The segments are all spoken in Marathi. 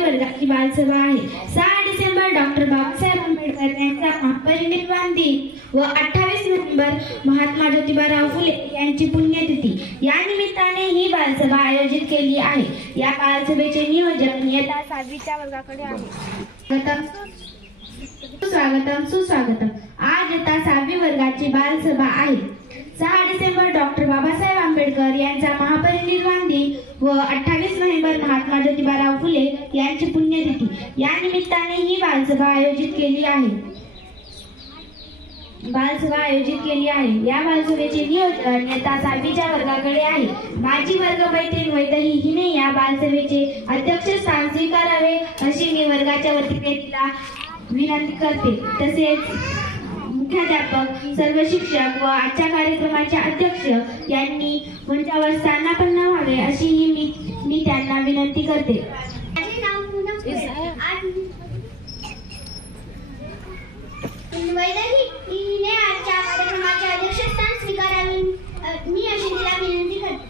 सहावी बालसभा आहे. सहा डिसेंबर डॉक्टर बाबासाहेब आंबेडकर यांचा महापरिनिर्वाण दिन व अठ्ठावीस नोव्हेंबर महात्मा ज्योतिबाराव फुले यांची पुण्यतिथी. या निमित्ताने ही बालसभा आयोजित केली आहे. या बालसभेचे नियोजन नियता सहावीच्या वर्गाकडे आहे. स्वागतम. सुस्वागतम सुस्वागतम. आज आता सहावी वर्गाची बालसभा आहे. सहा डिसेंबर डॉक्टर बाबासाहेब आंबेडकर यांचा महापरिनिर्वाण दिन व अठ्ठावीस नोव्हेंबर महात्मा ज्योतिबाराव फुले यांची पुण्यतिथी. या निमित्ताने ही बालसभा आयोजित केली आहे. बालसभा आयोजित केली आहे. या बालसभेचे नियोजन इयत्ता सातवीच्या वर्गाकडे आहे. माजी वर्ग मैत्रीण वैदही हिने या बालसभेचे अध्यक्ष स्थान स्वीकारावे अशी मी वर्गाच्या वतीने तिला विनंती करते. तसेच मुख्याध्यापक सर्व शिक्षक व आजच्या कार्यक्रमाचे अध्यक्ष यांनी मंचावर स्थानापन्न व्हावे अशीही मी मी त्यांना विनंती करते. माझे नाव पूनम आजच्या कार्यक्रमाचे अध्यक्षस्थान स्वीकारावे. मी अशी तिला विनंती करते.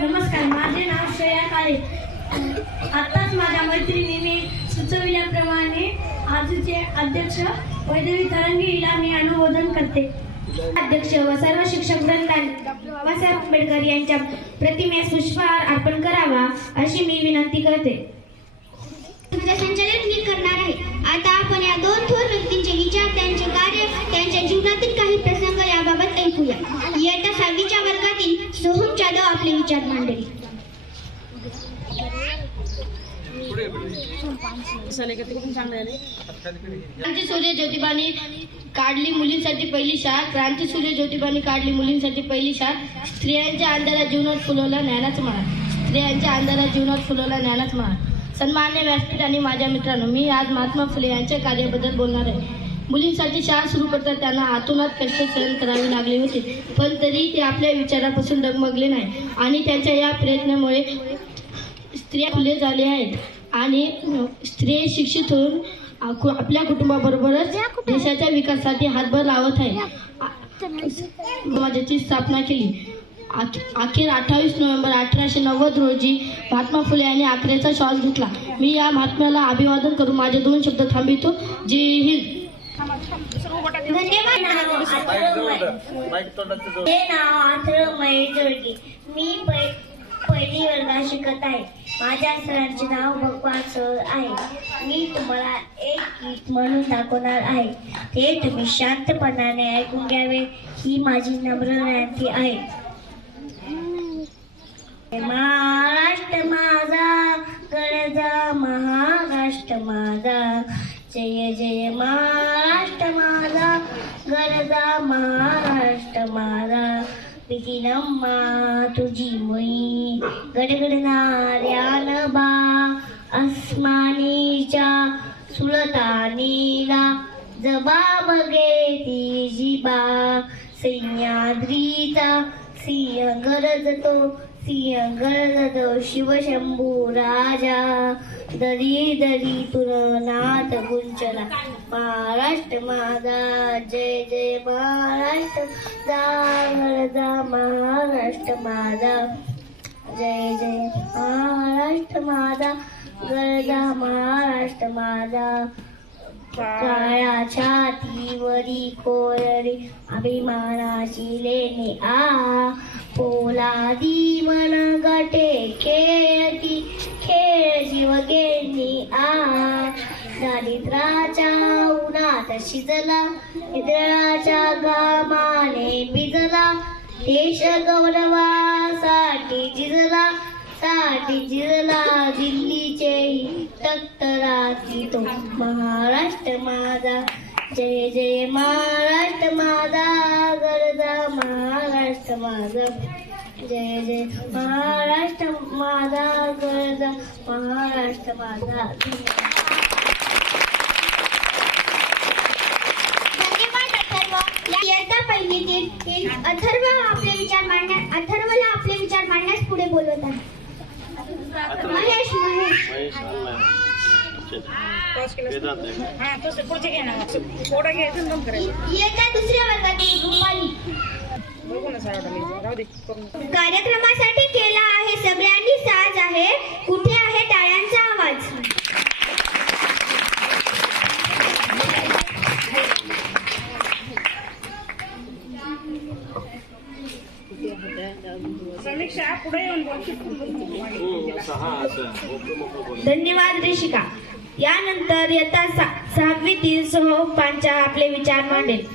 नमस्कार माझे नाव श्रेया काळे. आताच माझ्या मैत्रिणीने सुचविल्याप्रमाणे आजचे अध्यक्ष वैदेवी तरंगी हिला मी अनुमोदन करते. अध्यक्ष व सर्व शिक्षक वृंदांनी डॉक्टर बाबासाहेब आंबेडकर यांच्या प्रतिमेस पुष्पहार अर्पण करावा अशी मी विनंती करते. तुमचे संचालन मी करणार आहे. आता आपण या दोन थोर व्यक्तींचे विचार त्यांचे कार्य त्यांच्या जीवनातील काही प्रसंग याबाबत ऐकूया. इयत्ता सहावीच्या वर्गातील सोहम जाधव आपले विचार मांडले. क्रांती सूर्य ज्योतिबानी काढली मुलींसाठी पहिली शाळा. क्रांती सूर्य ज्योतिबानी काढली मुलींसाठी पहिली शाळा. स्त्रियांच्या अंधारात जीवनात फुलवला ज्ञानाच म्हणा स्त्रियांच्या अंधारात जीवनात फुलवला ज्ञानाच म्हणा सन्मान्य व्यासपीठ आणि माझ्या मित्रांनो मी आज महात्मा फुले यांच्या कार्याबद्दल बोलणार आहे. मुलींसाठी शाळा सुरू करता त्यांना आतोनात कष्ट सहन करावे लागले होते. पण तरी ते आपल्या विचारापासून डगमगले नाही. आणि त्यांच्या या प्रयत्नामुळे स्त्रिया खुले झाले आहेत. आणि स्त्री शिक्षित होऊन आपल्या कुटुंबाबरोबरच देशाच्या विकासासाठी हातभार लावत आहे. समाजाची स्थापना केली. आख- अखेर अठ्ठावीस नोव्हेंबर अठराशे नव्वद रोजी महात्मा फुले यांनी आखरेचा श्वास घेतला. मी या महात्म्याला अभिवादन करून माझे दोन शब्द थांबितो. जय हिंद. धन्यवाद. पहिली वर्गात शिकत आहे. माझ्या सरांचे नाव भगवान सर आहे. मी तुम्हाला एक गीत म्हणून दाखवणार आहे. ते तुम्ही शांतपणाने ऐकून घ्यावे ही माझी नम्र विनंती आहे. महाराष्ट्र माझा गरजा महाराष्ट्र माझा. जय जय महाराष्ट्र माझा गरजा महाराष्ट्र माझा. प्रीतीनम्मा तुझी मुई गडगडणाऱ्या नभा अस्मानीच्या सुलतानीला जबाब घेती जिबा. सह्याद्रीचा सिंह गरजतो सिंह शिवशंभू राजा दरी दरी तुरनाथ गुंचला। महाराष्ट्र माझा जय जय महाराष्ट्र। जा महाराष्ट्र माझा जय जय महाराष्ट्र माझा गरदा महाराष्ट्र माझा काळ्या छातीवरी कोरडी अभिमानाची लेणी आ पोलादी मन गटे खेळती खेळ जीवगेनी आ दारिद्राच्या उन्हात शिजला निद्राच्या घामाने भिजला. देश गौरवासाठी जिजला साठी जिजला दिल्लीचे तक्त राखी तो महाराष्ट्र माझा. जय जय महाराष्ट्र माझा गरजा महाराष्ट्र माझा. जय जय महाराष्ट्र माझा गरजा महाराष्ट्र माझा. इयत्ता पहिलीतील अथर्व आपले विचार मांडण्यास अथर्वला आपले विचार मांडण्यास पुढे बोलवत आहे महेश महेश. दुसऱ्या कार्यक्रमासाठी केला आहे सगळ्यांनी साज आहे. कुठे आहे टाळ्यांचा आवाज? समीक्षा पुढे येऊन धन्यवाद ऋषिका. यानंतर सा- सहावीतील सहपांच्या आपले विचार मांडेल.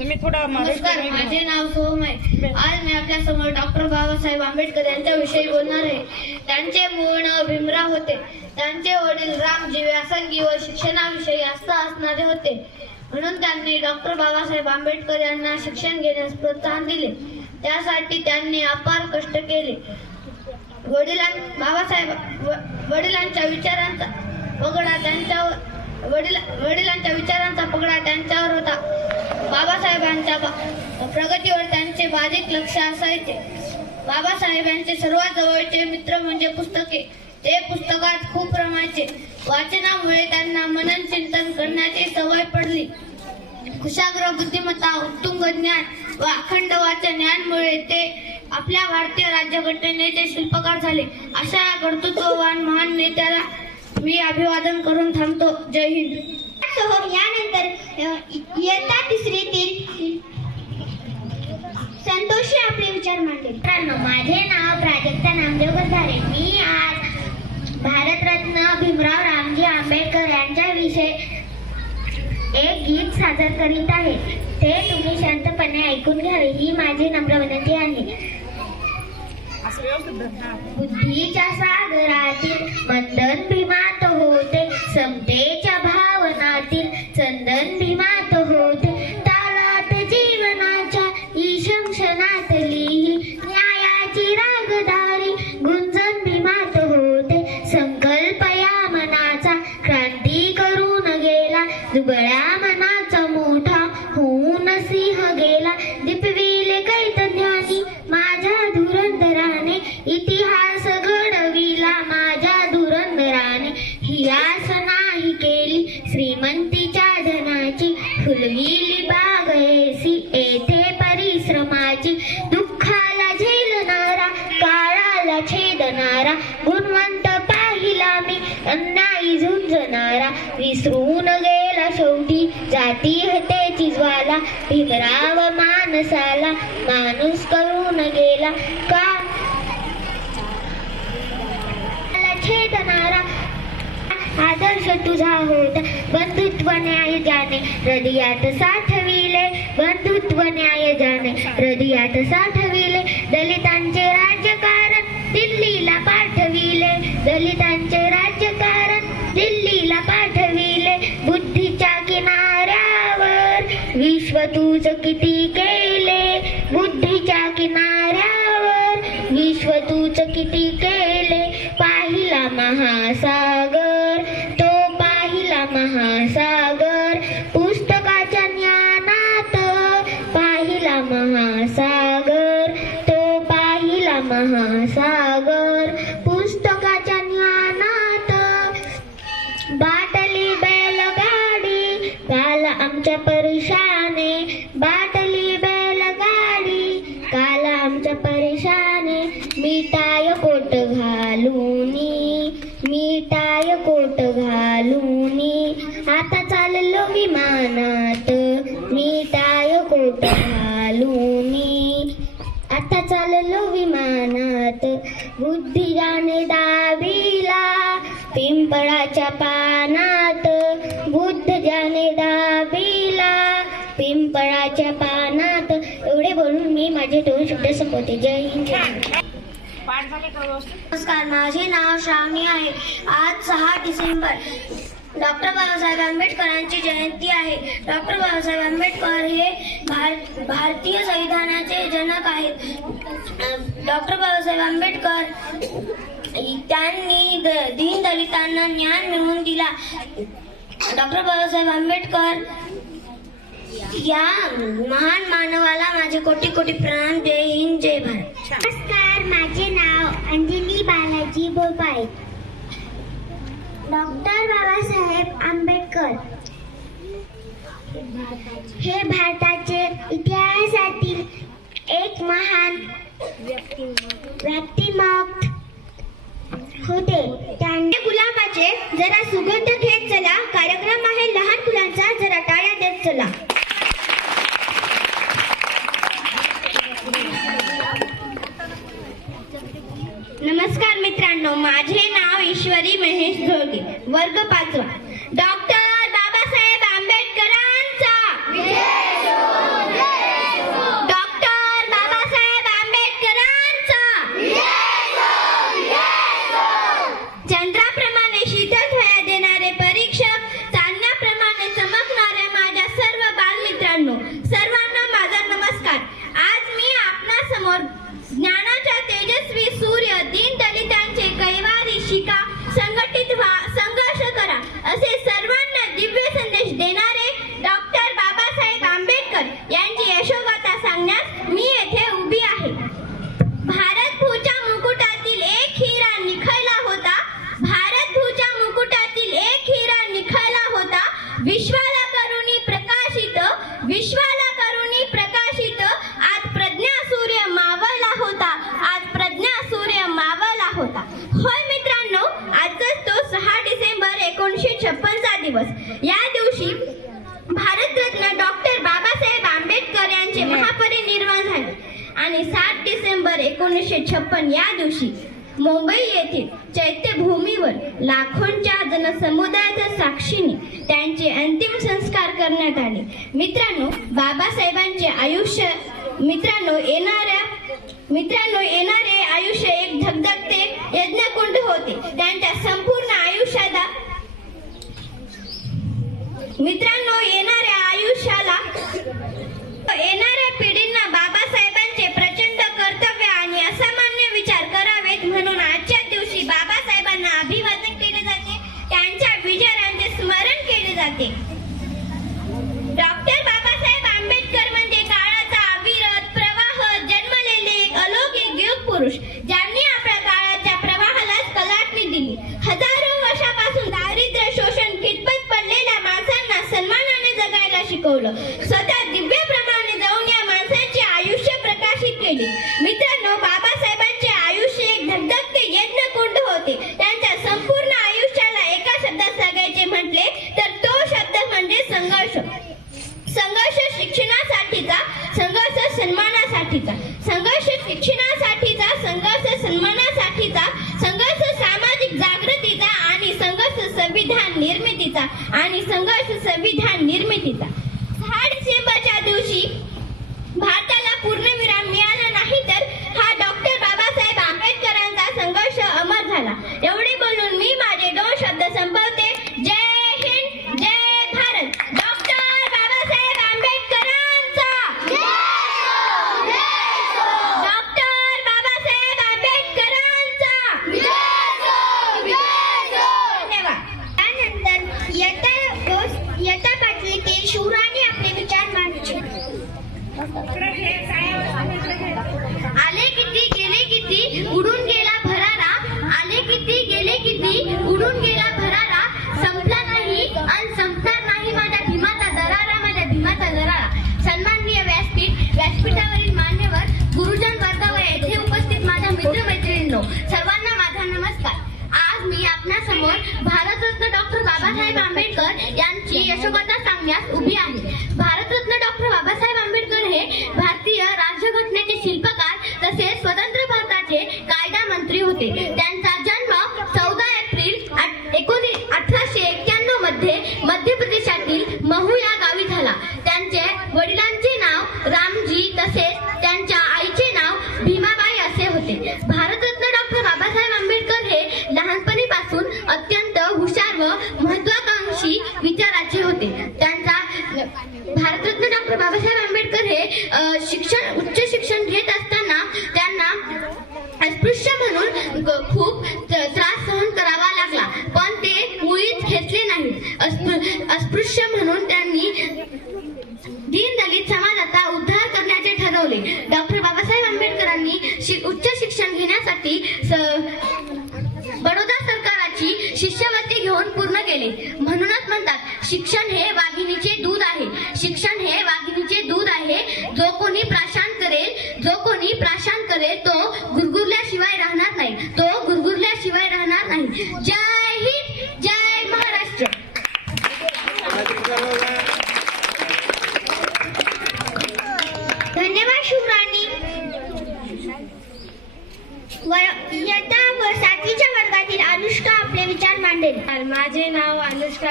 नमस्कार माझे नाव सोहम आहे. आज मी आपल्यासमोर डॉक्टर बाबासाहेब आंबेडकर यांच्याविषयी बोलणार आहे. त्यांचे मूळ नाव भीमराव होते. त्यांचे वडील रामजी व्यासंगी व शिक्षणाविषयी आस्था असणारे होते. म्हणून त्यांनी डॉक्टर बाबासाहेब आंबेडकर यांना शिक्षण घेण्यास प्रोत्साहन दिले. त्यासाठी त्यांनी अपार कष्ट केले. वडिलां बाबासाहेब वडिलांच्या विचारांचा पगडा त्यांच्यावर वडील वडिलांच्या विचारांचा पगडा त्यांच्यावर होता. बाबासाहेबांच्या बा- प्रगतीवर त्यांचे बारीक लक्ष असायचे. बाबासाहेबांचे सर्वात जवळचे मित्र म्हणजे पुस्तके. ते पुस्तकात खूप रमायचे. वाचनामुळे त्यांना मनन चिंतन करण्याची सवय पडली. कुशाग्र बुद्धिमत्ता उत्तुंग ज्ञान व अखंड वाचन यांमुळे ते आपल्या भारतीय राज्यघटनेचे शिल्पकार झाले. अशा कर्तृत्ववान महान नेत्याला मी अभिवादन करून थांबतो. जय हिंद. सोहम यानंतर इयत्ता तिसरीतील संतोषी आपले विचार मांडेल. मित्रांनो माझे नाव प्राजक्ता नामदेव गंधारे मी आज भारतरत्न भीमराव रामजी आंबेडकर यांच्याविषयी एक गीत सादर करीत आहे. ते तुम्ही शांतपणे ऐकून घ्यावे ही माझी नम्र विनंती आहे. बुद्धीच्या सागरातील मंदन भीमात होते. समतेच्या काळाला छेदणारा गुणवंत पाहिला मी अन्नाई झुंजणारा विसरून गेला शेवटी जाती हतेची ज्वाला भिमराव माणसाला माणूस करून गेला. का? छेदणारा आदर्श तुझा होता बंधुत्व न्याय जाणे हृदयात साठविले बंधुत्व न्याय जाणे हृदयात साठविले दलितांचे राज्यकार दिल्लीला पाठविले. दलितांचे राजकारण दिल्लीला पाठविले. बुद्धीच्या किनाऱ्यावर विश्व तुझ किती केले. बुद्धीच्या किनाऱ्यावर विश्व तुझ किती केले विमानात मिठाय कोट घालूनी आता चाललो विमानात. बुद्धी जाणे डावीला पिंपळाच्या पानात. बुद्ध जाणे डावीला पिंपळाच्या पानात. एवढे बोलून मी माझे दोन शब्द संपवते. जय हिंद. नमस्कार माझे नाव श्रावणी आहे. आज सहा डिसेंबर. डॉक्टर बाबासाहेब आंबेडकरांची जयंती आहे. डॉक्टर बाबासाहेब आंबेडकर हे भार भारतीय संविधानाचे जनक आहेत. डॉक्टर बाबासाहेब आंबेडकर त्यांनी द- दीनदलितांना ज्ञान मिळवून दिला. डॉक्टर बाबासाहेब आंबेडकर या महान मानवाला माझे कोटी कोटी प्रणाम जय हिंद जय भारत. नमस्कार माझे नाव अंजली बालाजी बोपाळे. डॉक्टर बाबासाहेब आंबेडकर. हे भारताचे इतिहासातील एक महान व्यक्तिमत्व होते. त्यांनी गुलाबाचे जरा सुगंध घेत चला. कार्यक्रम आहे लहान फुलांचा जरा टाळ्या देत चला. नमस्कार मित्रांनो. माझे नाव ईश्वरी महेश धोळगे वर्ग पाचवा. त्यांचे अंतिम संस्कार करण्यात आले. मित्रांनो बाबासाहेबांचे आयुष्य मित्रांनो येणाऱ्या मित्रांनो येणारे आयुष्य एक धगधगते यज्ञकुंड होते. त्यांच्या संपूर्ण आयुष्याला मित्रांनो येणाऱ्या आयुष्याला येणाऱ्या पिढींना दिली हजारो वर्षापासून दारिद्र्य शोषण कितपत पडलेल्या माणसांना सन्मानाने जगायला शिकवलं. यशोगांना सांगण्यास शिवाय राहणार नाही. ज्या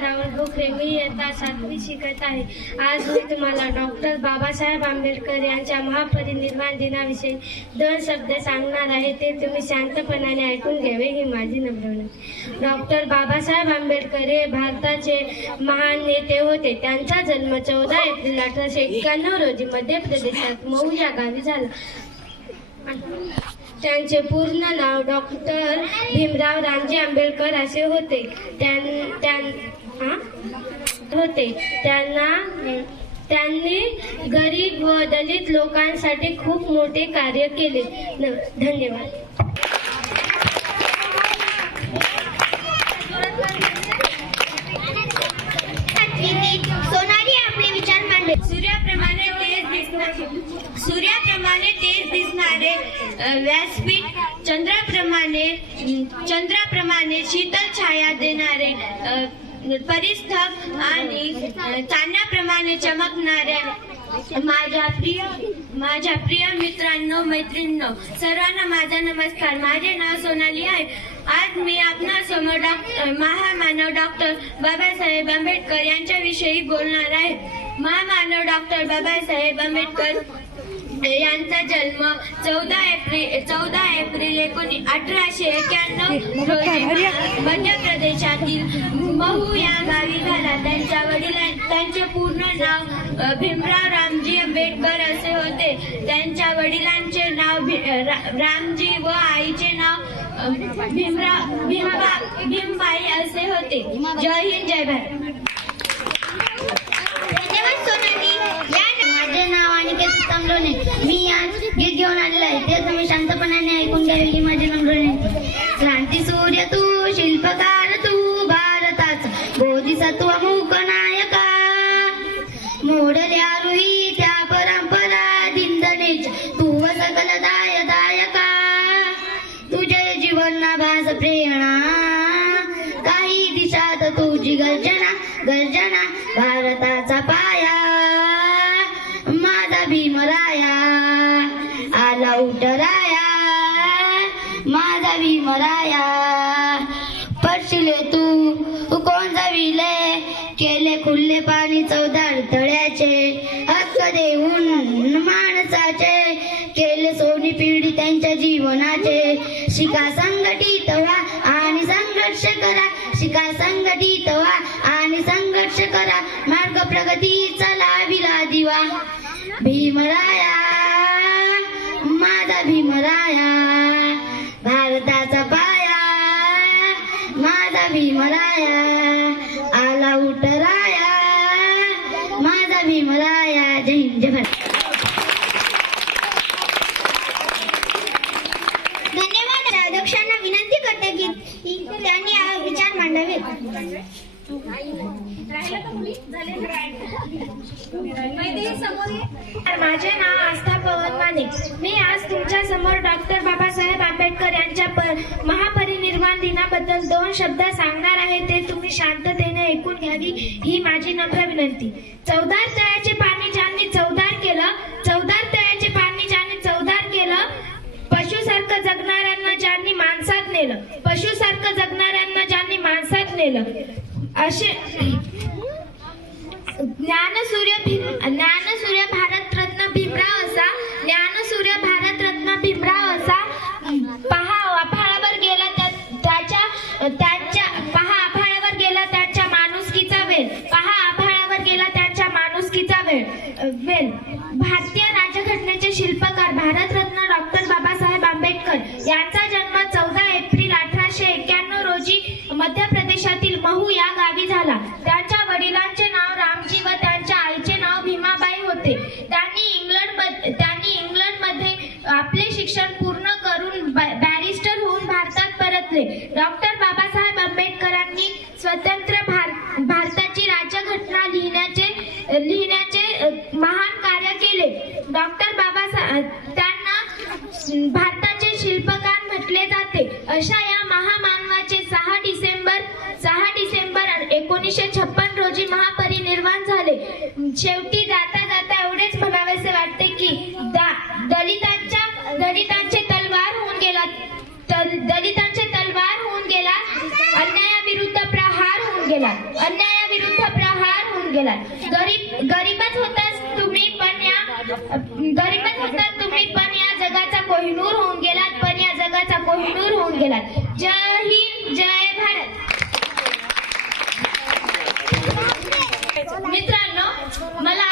राहुल भोकरे मी इयत्ता सातवी शिकत आहे. आज मी तुम्हाला डॉक्टर बाबासाहेब आंबेडकर यांच्या महापरिनिर्वाण दिनाविषयी दोन शब्द सांगणार आहे. ते तुम्ही शांतपणाने ऐकून घ्यावे ही माझी नम्रवण डॉक्टर बाबासाहेब आंबेडकर हे भारताचे महान नेते होते. त्यांचा जन्म चौदा एप्रिल अठराशे एक्क्याण्णव रोजी मध्य प्रदेशात मऊ या गावी झाला. त्यांचे पूर्ण नाव डॉक्टर भीमराव रामजी आंबेडकर असे होते. त्यां- त्यां- होते. त्यांना त्यांनी गरीब व दलित लोकांसाठी खूप मोठे कार्य केले. धन्यवाद. सातवीतील सोनाली आपले विचार मांडेल. सूर्याप्रमाणे तेज दिसणारे. सूर्याप्रमाणे तेज दिसणारे व्यासपीठ चंद्राप्रमाणे चंद्राप्रमाणे शीतल छाया देणारे अ, परिस्थक आणि चांदण्याप्रमाणे चमकणाऱ्या माझ्या प्रिय माझ्या प्रिय मित्रांनो मैत्रिणींनो सर्वांना माझा नमस्कार. माझे नाव सोनाली आहे. आज मी आपणासमोर डॉक्टर महामानव डॉक्टर बाबासाहेब आंबेडकर यांच्याविषयी बोलणार आहे. महामानव डॉक्टर बाबासाहेब आंबेडकर यांचा जन्म चौदा एप्रिल चौदा एप्रिल एकोणी अठराशे एक्क्याण्णव रोजी मध्य प्रदेशातील महू या गावी झाला त्यांच्या वडिलां त्यांचे पूर्ण नाव भीमराव रामजी आंबेडकर असे होते. त्यांच्या वडिलांचे नाव रामजी व आईचे नाव भीमराव भीमबा भीमबाई असे होते. जय हिंद जय भारत धन्यवाद सोनाली या माझे नाव अनिकेत तांबलोने मी आज गीत घेऊन आलेलं आहे. ते तुम्ही शांतपणाने ऐकून घ्यावे ही माझी नम्र विनंती क्रांती सूर्य तू शिल्पकार तू भारताचा. बोधिसत्व माझा भीमराया पडशिले तू कोण जविले? केले खुल्ले पाणी चौदार तळ्याचे हक्क देऊन माणसाचे. केले सोनी पिढी त्यांच्या जीवनाचे. शिका संघटित व्हा आणि संघर्ष करा. शिका संघटित व्हा आणि संघर्ष करा. मार्ग प्रगतीचा लाविला दिवा. भीमराया माझा भीमराया भारताचा पाया माझा भीमराया आला उठराया माझा भीमराया जय हिंद जय भारत धन्यवाद अध्यक्षांना विनंती करते की की त्यांनी हा विचार मांडावे माझे नाव आस्था पवन माने मी आज तुमच्यासमोर डॉक्टर बाबासाहेब आंबेडकर यांच्या महापरिनिर्वाण दिनाबद्दल दोन शब्द सांगणार आहे ते तुम्ही शांततेने ऐकून घ्यावी ही माझी नम्र विनंती. चौदार तळ्याचे पाणी ज्यांनी चौदार केलं चौदार तळ्याचे पाणी ज्यांनी चौदार केलं पशुसारखं जगणाऱ्यांना ज्यांनी माणसात नेलं पशुसारखं जगणाऱ्या माणसात नेलं असे ज्ञानसूर्य सूर्य ज्ञानसूर्य प्रदेशातील या गावी झाला त्यांच्या वडिलांचे नाव रामजी व त्यांच्या आईचे नाव भीमाबाई होते त्यांनी इंग्लंड त्यांनी इंग्लंडमध्ये आपले शिक्षण पूर्ण करून बॅ- बॅरिस्टर होऊन भारतात परतले डॉक्टर बाबासाहेब आंबेडकरांनी स्वतंत्र भार- भारताची राज्यघटना लिहिण्याचे लिहिण्याचे अ, महान कार्य केले डॉक्टर बाबासाहेब त्यांना भारताचे शिल्पकार म्हटले जाते अशा या महामानवाचे सहा डिसेंबर सहा डिसेंबर एकोणीसशे छप्पन रोजी महापरिनिर्वाण झाले शेवटी जाता जाता एवढेच म्हणावेसे वाटते की दा- दलितांच्या दलितांचे तलवार होऊन गेला गेलात जय हिंद जय भारत. मित्रांनो मला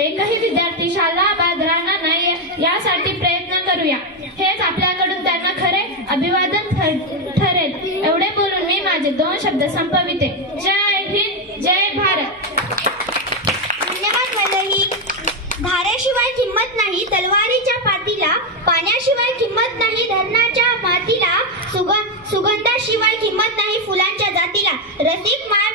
एकही विद्यार्थी शाला बाद राहणार नाही यासाठी प्रयत्न करूया. हेच आपल्याकडून त्यांना खरे अभिवादन ठरेल. एवढे बोलून मी माझे दोन शब्द संपविते. जय हिंद जय भारत. धन्यवाद वल्लही धारेशिवाय किंमत नाही तलवारीच्या पातीला पाण्याशिवाय किंमत नाही धरणाच्या मातीला सुगंधाशिवाय किंमत नाही फुलांच्या जातीला. रसिक माय